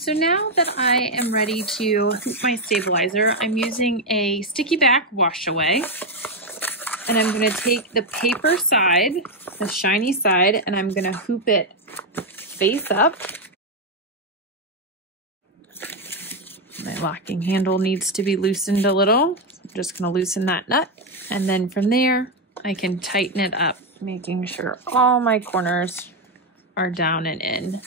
So now that I am ready to hoop my stabilizer, I'm using a sticky back wash away. And I'm going to take the paper side, the shiny side, and I'm going to hoop it face up. My locking handle needs to be loosened a little. I'm just going to loosen that nut. And then from there, I can tighten it up, making sure all my corners are down and in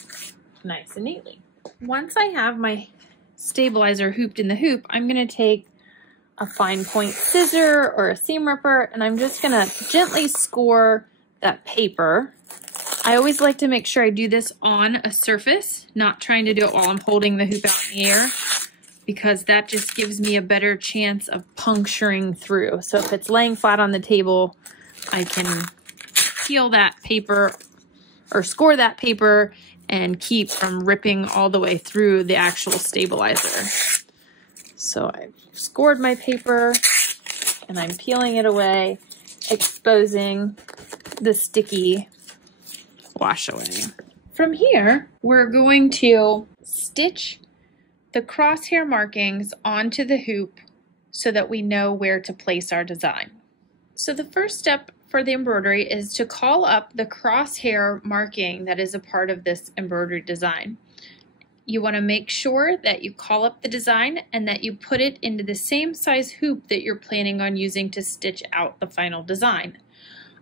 nice and neatly. Once I have my stabilizer hooped in the hoop, I'm going to take a fine point scissor or a seam ripper, and I'm just going to gently score that paper. I always like to make sure I do this on a surface, not trying to do it while I'm holding the hoop out in the air, because that just gives me a better chance of puncturing through. So if it's laying flat on the table, I can peel that paper or score that paper and keep from ripping all the way through the actual stabilizer. So I've scored my paper and I'm peeling it away, exposing the sticky wash away. From here, we're going to stitch the crosshair markings onto the hoop so that we know where to place our design. So the first step for the embroidery is to call up the crosshair marking that is a part of this embroidery design. You want to make sure that you call up the design and that you put it into the same size hoop that you're planning on using to stitch out the final design.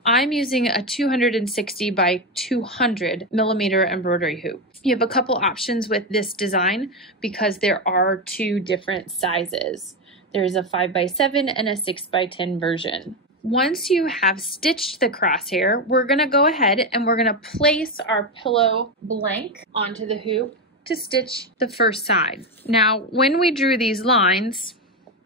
I'm using a 260 by 200 millimeter embroidery hoop. You have a couple options with this design because there are two different sizes. There's a 5x7 and a 6x10 version. Once you have stitched the crosshair, we're going to go ahead and we're going to place our pillow blank onto the hoop to stitch the first side. Now, when we drew these lines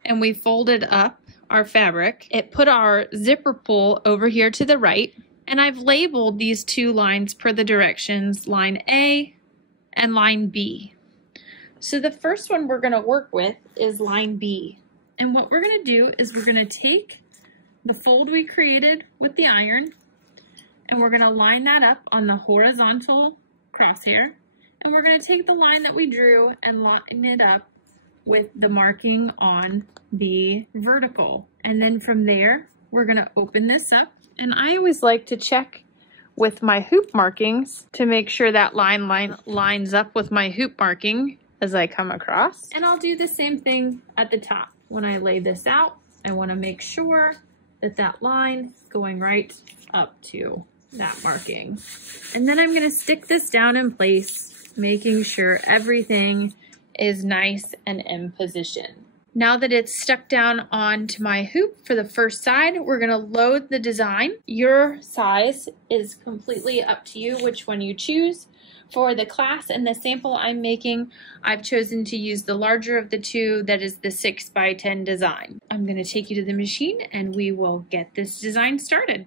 and we folded up our fabric, it put our zipper pull over here to the right, and I've labeled these two lines per the directions, line A and line B. So the first one we're going to work with is line B. And what we're going to do is we're going to take the fold we created with the iron and we're going to line that up on the horizontal crosshair, and we're going to take the line that we drew and line it up with the marking on the vertical. And then from there, we're going to open this up. And I always like to check with my hoop markings to make sure that line lines up with my hoop marking as I come across. And I'll do the same thing at the top. When I lay this out, I want to make sure that that line is going right up to that marking. And then I'm going to stick this down in place, making sure everything is nice and in position. Now that it's stuck down onto my hoop for the first side, we're going to load the design. Your size is completely up to you which one you choose. For the class and the sample I'm making, I've chosen to use the larger of the two, that is the 6x10 design. I'm going to take you to the machine and we will get this design started.